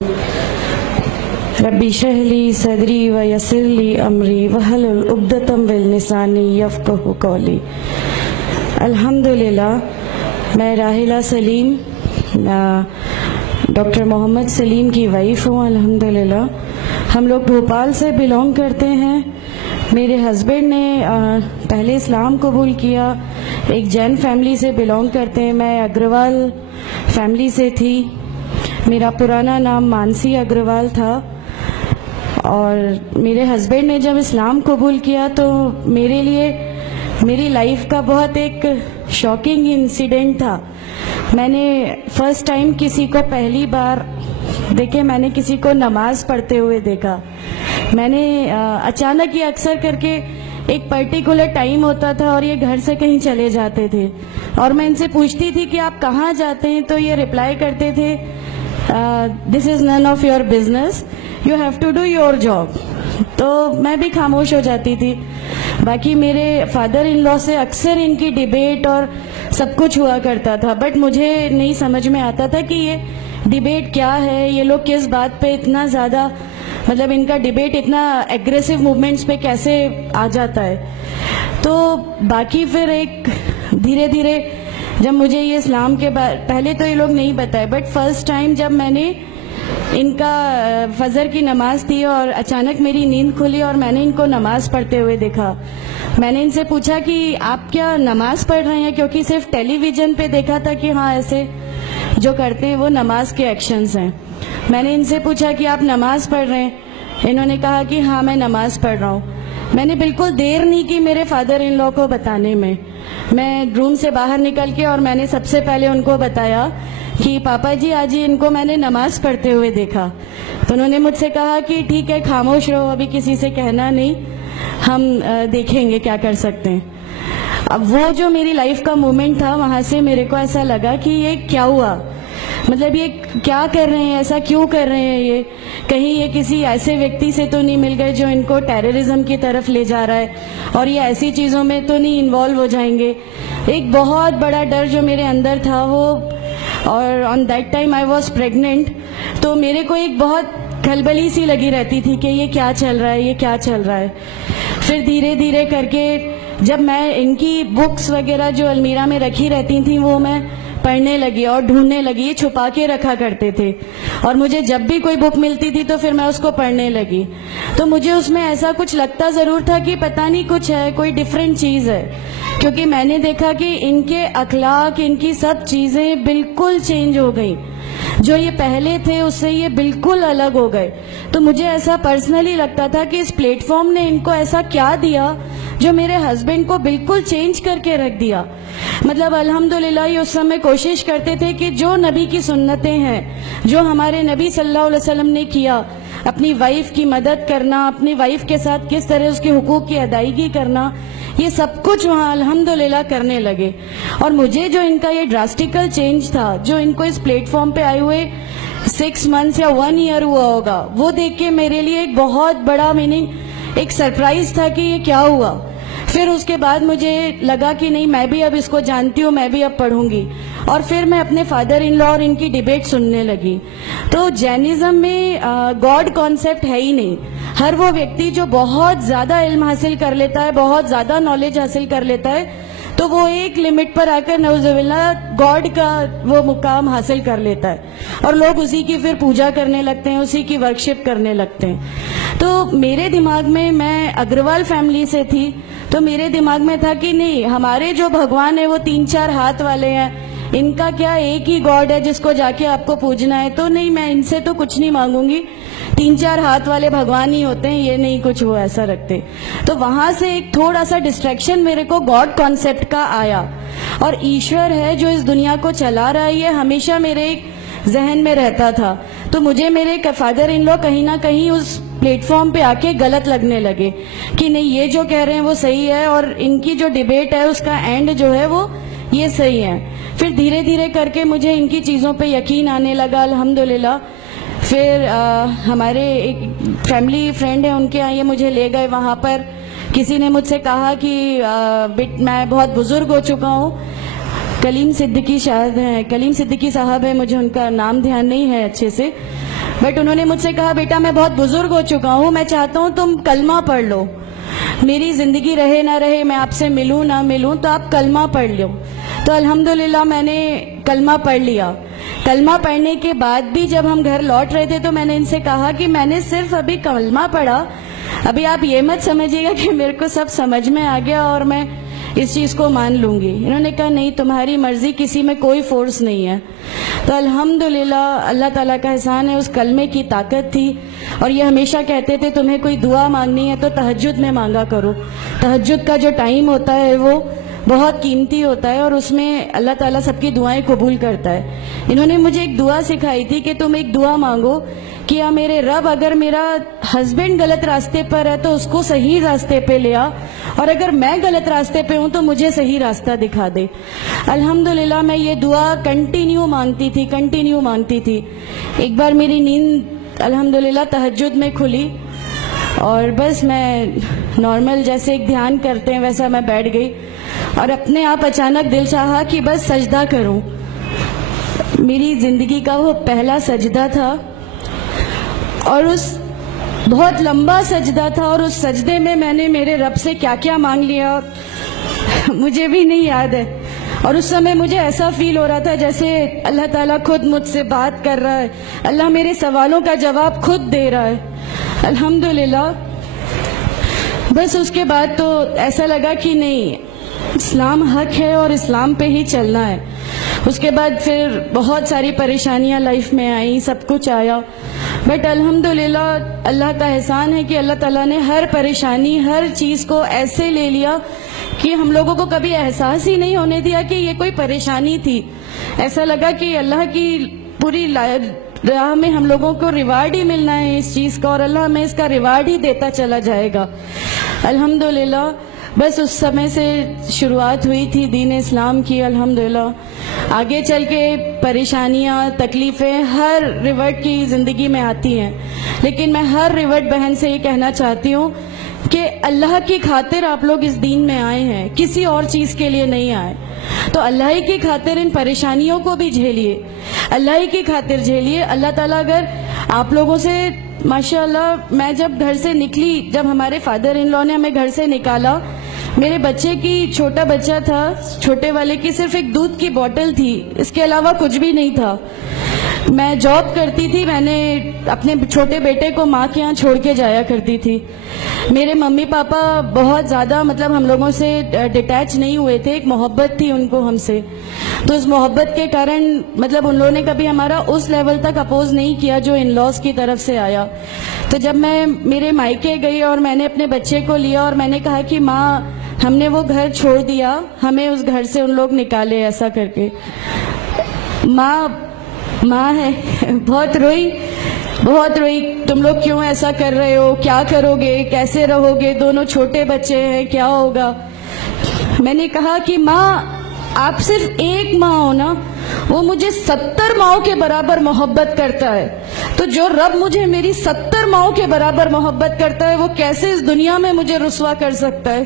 ربی اشرح لی صدری ویسر لی امری واحلل عقدۃ من لسانی یفقہوا قولی۔ الحمدللہ، میں راحلہ سلیم ڈاکٹر محمد سلیم کی وائف ہوں۔ الحمدللہ ہم لوگ بھوپال سے بلونگ کرتے ہیں۔ میرے ہسبینڈ نے پہلے اسلام قبول کیا، ایک جین فیملی سے بلونگ کرتے ہیں۔ میں اگروال فیملی سے تھی، میرا پرانا نام مانسی اگروال تھا، اور میرے ہسبینڈ نے جب اسلام قبول کیا تو میرے لیے میری لائف کا بہت ایک شاکنگ انسیڈنٹ تھا۔ میں نے فرسٹ ٹائم کسی کو پہلی بار دیکھے، میں نے کسی کو نماز پڑھتے ہوئے دیکھا۔ میں نے اچانک یہ اکثر کر کے ایک پرٹیکولر ٹائم ہوتا تھا اور یہ گھر سے کہیں چلے جاتے تھے، اور میں ان سے پوچھتی تھی کہ آپ کہاں جاتے ہیں، تو یہ رپلائی کرتے تھے this is none of your business, you have to do your job. تو میں بھی خاموش ہو جاتی تھی۔ باقی میرے فادر ان لا سے اکثر ان کی ڈیبیٹ اور سب کچھ ہوا کرتا تھا، بٹ مجھے نہیں سمجھ میں آتا تھا کہ یہ ڈیبیٹ کیا ہے، یہ لوگ کس بات پہ اتنا زیادہ، مطلب ان کا ڈیبیٹ اتنا ایگریسو موومنٹس پہ کیسے آ جاتا ہے۔ تو باقی پھر ایک دھیرے دھیرے جب مجھے یہ اسلام کے پہلے تو یہ لوگ نہیں بتائے، بٹ فرسٹ ٹائم جب میں نے ان کا فجر کی نماز تھی اور اچانک میری نیند کھلی اور میں نے ان کو نماز پڑھتے ہوئے دیکھا، میں نے ان سے پوچھا کہ آپ کیا نماز پڑھ رہے ہیں، کیونکہ صرف ٹیلی ویژن پہ دیکھا تھا کہ ہاں ایسے جو کرتے ہیں وہ نماز کے ایکشنز ہیں۔ میں نے ان سے پوچھا کہ آپ نماز پڑھ رہے ہیں، انہوں نے کہا کہ ہاں میں نماز پڑھ رہا ہوں۔ میں نے بالکل دیر نہیں کی میرے فادر ان لا کو بتانے میں۔ میں روم سے باہر نکل کے اور میں نے سب سے پہلے ان کو بتایا کہ پاپا جی آج ان کو میں نے نماز پڑھتے ہوئے دیکھا۔ تو انہوں نے مجھ سے کہا کہ ٹھیک ہے خاموش رہو، ابھی کسی سے کہنا نہیں، ہم دیکھیں گے کیا کر سکتے ہیں۔ اب وہ جو میری لائف کا مومنٹ تھا، وہاں سے میرے کو ایسا لگا کہ یہ کیا ہوا، مطلب یہ کیا کر رہے ہیں، ایسا کیوں کر رہے ہیں، یہ کہیں یہ کسی ایسے ویکتی سے تو نہیں مل گئے جو ان کو ٹیررزم کی طرف لے جا رہا ہے، اور یہ ایسی چیزوں میں تو نہیں انوالو ہو جائیں گے۔ ایک بہت بڑا ڈر جو میرے اندر تھا وہ، اور on that time I was pregnant, تو میرے کو ایک بہت کھلبلی سی لگی رہتی تھی کہ یہ کیا چل رہا ہے، یہ کیا چل رہا ہے۔ پھر دھیرے دھیرے کر کے جب میں ان کی بکس وغیرہ جو المیرا میں رکھی رہتی تھیں وہ میں پڑھنے لگی اور ڈھونڈنے لگی، یہ چھپا کے رکھا کرتے تھے، اور مجھے جب بھی کوئی بک ملتی تھی تو پھر میں اس کو پڑھنے لگی۔ تو مجھے اس میں ایسا کچھ لگتا ضرور تھا کہ پتہ نہیں کچھ ہے، کوئی ڈیفرنٹ چیز ہے، کیونکہ میں نے دیکھا کہ ان کے اخلاق، ان کی سب چیزیں بالکل چینج ہو گئیں، جو یہ پہلے تھے اس سے یہ بالکل الگ ہو گئے۔ تو مجھے ایسا پرسنلی لگتا تھا کہ اس پلیٹ فارم نے ان کو ایسا کیا دیا جو میرے ہسبینڈ کو بالکل چینج کر کے رکھ دیا۔ مطلب الحمدللہ یہ اس سمے کوشش کرتے تھے کہ جو نبی کی سنتیں ہیں، جو ہمارے نبی صلی اللہ علیہ وسلم نے کیا، اپنی وائف کی مدد کرنا، اپنی وائف کے ساتھ کس طرح اس کے حقوق کی ادائیگی کرنا، یہ سب کچھ وہاں الحمدللہ کرنے لگے۔ اور مجھے جو ان کا یہ ڈراسٹیکل چینج تھا، جو ان کو اس پلیٹ فارم پہ آئے ہوئے 6 months یا 1 year ہوا ہوگا، وہ دیکھ کے میرے لیے ایک بہت بڑا ایک سرپرائز تھا کہ یہ کیا ہوا۔ پھر اس کے بعد مجھے لگا کہ نہیں، میں بھی اب اس کو جانتی ہوں، میں بھی اب پڑھوں گی، اور پھر میں اپنے فادر ان لا اور ان کی ڈیبیٹ سننے لگی۔ تو جینزم میں گاڈ کانسیپٹ ہے ہی نہیں۔ ہر وہ ویکتی جو بہت زیادہ علم حاصل کر لیتا ہے، بہت زیادہ نالج حاصل کر لیتا ہے، تو وہ ایک لمٹ پر آ کر نعوذ باللہ گاڈ کا وہ مقام حاصل کر لیتا ہے، اور لوگ اسی کی پھر پوجا کرنے لگتے ہیں، اسی کی ورشپ کرنے لگتے ہیں۔ تو میرے دماغ میں اگروال فیملی سے تھی، تو میرے دماغ میں تھا کہ نہیں، ہمارے جو بھگوان ہیں وہ 3-4 ہاتھ والے ہیں، ان کا کیا ایک ہی گاڈ ہے جس کو جا کے آپ کو پوجنا ہے؟ تو نہیں، میں ان سے تو کچھ نہیں مانگوں گی، 3-4 ہاتھ والے بھگوان ہی ہوتے ہیں، یہ نہیں کچھ وہ ایسا رکھتے۔ تو وہاں سے ایک تھوڑا سا ڈسٹریکشن میرے کو گاڈ کانسیپٹ کا آیا، اور ایشور ہے جو اس دنیا کو چلا رہا ہے، یہ ہمیشہ میرے ایک ذہن میں رہتا تھا۔ تو مجھے میرے فادر ان لا کہیں نہ کہیں اس پلیٹ فارم پہ آ کے غلط لگنے لگے کہ نہیں، یہ جو کہہ رہے ہیں وہ صحیح ہے، اور ان کی جو ڈیبیٹ ہے اس کا اینڈ جو ہے وہ یہ صحیح ہے۔ پھر دھیرے دھیرے کر کے مجھے ان کی چیزوں پہ یقین آنے لگا الحمدللہ۔ پھر ہمارے ایک فیملی فرینڈ ہیں، ان کے یہاں یہ مجھے لے گئے۔ وہاں پر کسی نے مجھ سے کہا کہ میں بہت بزرگ ہو چکا ہوں، کلیم صدیقی صاحب ہیں، مجھے ان کا نام دھیان نہیں ہے اچھے سے، بٹ انہوں نے مجھ سے کہا بیٹا میں بہت بزرگ ہو چکا ہوں, میں چاہتا ہوں تم کلمہ پڑھ لو, میری زندگی رہے نہ رہے, میں آپ سے ملوں نہ ملوں, تو آپ کلمہ پڑھ لو. تو الحمدللہ میں نے کلمہ پڑھ لیا. کلمہ پڑھنے کے بعد بھی جب ہم گھر لوٹ رہے تھے تو میں نے ان سے کہا کہ میں نے صرف ابھی کلمہ پڑھا, ابھی آپ یہ مت سمجھیے گا کہ میرے کو سب سمجھ میں آ گیا اور میں اس چیز کو مان لوں گی. انہوں نے کہا نہیں, تمہاری مرضی, کسی میں کوئی فورس نہیں ہے. تو الحمدللہ اللہ تعالیٰ کا احسان ہے, اس کلمے کی طاقت تھی. اور یہ ہمیشہ کہتے تھے تمہیں کوئی دعا مانگنی ہے تو تہجد میں مانگا کرو, تہجد کا جو ٹائم ہوتا ہے وہ بہت قیمتی ہوتا ہے اور اس میں اللہ تعالیٰ سب کی دعائیں قبول کرتا ہے. انہوں نے مجھے ایک دعا سکھائی تھی کہ تم ایک دعا مانگو کہ یا میرے رب اگر میرا ہسبینڈ غلط راستے پر ہے تو اس کو صحیح راستے پہ لیا, اور اگر میں غلط راستے پہ ہوں تو مجھے صحیح راستہ دکھا دے. الحمدللہ میں یہ دعا کنٹینیو مانگتی تھی. ایک بار میری نیند الحمدللہ تہجد میں کھلی اور بس میں نارمل جیسے ایک دھیان کرتے ہیں ویسا میں بیٹھ گئی اور اپنے آپ اچانک دل چاہا کہ بس سجدہ کروں. میری زندگی کا وہ پہلا سجدہ تھا اور اس بہت لمبا سجدہ تھا, اور اس سجدے میں نے میرے رب سے کیا کیا مانگ لیا مجھے بھی نہیں یاد ہے. اور اس سمے مجھے ایسا فیل ہو رہا تھا جیسے اللہ تعالیٰ خود مجھ سے بات کر رہا ہے, اللہ میرے سوالوں کا جواب خود دے رہا ہے. الحمدللہ بس اس کے بعد تو ایسا لگا کہ نہیں, اسلام حق ہے اور اسلام پہ ہی چلنا ہے. اس کے بعد پھر بہت ساری پریشانیاں لائف میں آئیں, سب کچھ آیا, بٹ الحمدللہ اللہ کا احسان ہے کہ اللہ تعالیٰ نے ہر پریشانی, ہر چیز کو ایسے لے لیا کہ ہم لوگوں کو کبھی احساس ہی نہیں ہونے دیا کہ یہ کوئی پریشانی تھی. ایسا لگا کہ اللہ کی پوری راہ میں ہم لوگوں کو ریوارڈ ہی ملنا ہے اس چیز کا, اور اللہ ہمیں اس کا ریوارڈ ہی دیتا چلا جائے گا. الحمدللہ بس اس سمے سے شروعات ہوئی تھی دین اسلام کی. الحمدللہ آگے چل کے پریشانیاں, تکلیفیں ہر ریورٹ کی زندگی میں آتی ہیں, لیکن میں ہر ریورٹ بہن سے یہ کہنا چاہتی ہوں کہ اللہ کی خاطر آپ لوگ اس دین میں آئے ہیں, کسی اور چیز کے لیے نہیں آئے. تو اللہ ہی کی خاطر ان پریشانیوں کو بھی جھیلیے, اللہ ہی کی خاطر جھیلیے. اللہ تعالیٰ اگر آپ لوگوں سے ماشاءاللہ, میں جب گھر سے نکلی, جب ہمارے فادر ان لا نے ہمیں گھر سے نکالا, میرے بچے کی, چھوٹا بچہ تھا, چھوٹے والے کی صرف ایک دودھ کی بوتل تھی, اس کے علاوہ کچھ بھی نہیں تھا. میں جاب کرتی تھی, میں نے اپنے چھوٹے بیٹے کو ماں کے یہاں چھوڑ کے جایا کرتی تھی. میرے ممی پاپا بہت زیادہ ہم لوگوں سے ڈیٹیچ نہیں ہوئے تھے, ایک محبت تھی ان کو ہم سے, تو اس محبت کے کارن ان لوگوں نے کبھی ہمارا اس لیول تک اپوز نہیں کیا جو ان لاز کی طرف سے آیا. تو جب میں میرے مائکے گئی اور میں نے اپنے بچے کو لیا اور میں نے کہا کہ ماں ہم نے وہ گھر چھوڑ دیا, ہمیں اس گھر سے ان لوگ نکالے, ایسا کر کے. ماں ہے, بہت روئی, تم لوگ کیوں ایسا کر رہے ہو, کیا کرو گے, کیسے رہو گے, دونوں چھوٹے بچے ہیں, کیا ہوگا. میں نے کہا کہ ماں آپ صرف ایک ماں ہو نا, وہ مجھے 70 ماؤں کے برابر محبت کرتا ہے, تو جو رب مجھے میری 70 ماؤں کے برابر محبت کرتا ہے وہ کیسے اس دنیا میں مجھے رسوا کر سکتا ہے.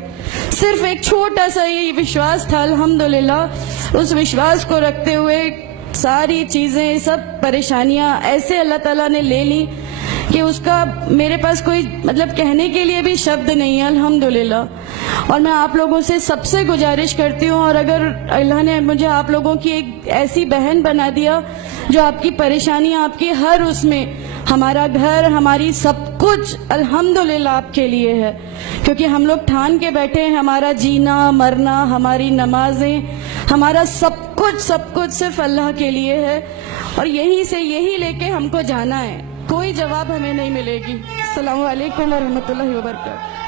صرف ایک چھوٹا سا یہ وشواس تھا. الحمدللہ اس وشواس کو رکھتے ہوئے ساری چیزیں, سب پریشانیاں ایسے اللہ تعالیٰ نے لے لی کہ اس کا میرے پاس کوئی کہنے کے لیے بھی شبد نہیں ہے. الحمدللہ. اور میں آپ لوگوں سے سب سے گزارش کرتی ہوں, اور اگر اللہ نے مجھے آپ لوگوں کی ایک ایسی بہن بنا دیا جو آپ کی پریشانیاں, آپ کی ہر اس میں, ہمارا گھر, ہماری سب کچھ الحمدللہ آپ کے لیے ہے, کیونکہ ہم لوگ ٹھان کے بیٹھے ہیں ہمارا جینا مرنا, ہماری نمازیں, ہمارا سب کچھ صرف اللہ کے لیے ہے, اور یہی لے کے ہم کو جانا ہے. کوئی جواب ہمیں نہیں ملے گی. السلام علیکم ورحمۃ اللہ وبرکاتہ.